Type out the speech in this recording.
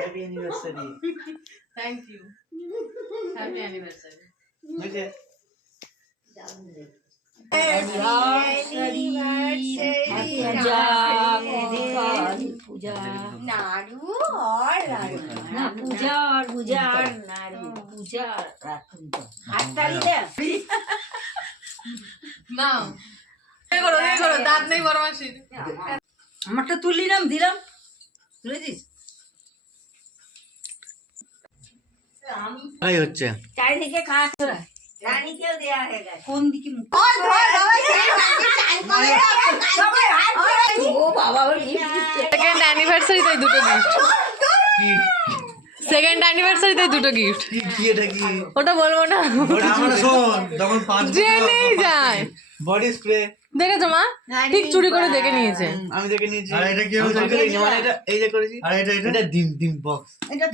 Happy anniversary. Thank you, happy anniversary. Okay पूजा नाड़ू और लाडू ना पूजा और नाड़ू पूजा हाथताली दे না করো দাঁত নেই বড় মাসির। আমারটা তুললাম দিলাম তুলেছিস এই হচ্ছে চারিদিকে খাওয়া রানীকেও দেয়া হয়ে গেছে কোন দিকে মুখ ও বাবা ওর সেকেন্ড অ্যানিভার্সারি তাই দুটো গিফট, কি সেকেন্ড অ্যানিভার্সারি তাই দুটো গিফট। কি এটা কি ওটা বলবো না, ওটা আমরা শোন যখন 5 জেনেই যায়। বডি স্প্রে দেখেছো মা, ঠিক চুরি করে দেখে নিয়েছে। আমি দেখে নিয়েছি। আর এটা কি আমি হচ্ছে? চুরি করিনি, মানে এটা এই যে করেছি। আর এটা এটা ডিম বক্স। এটা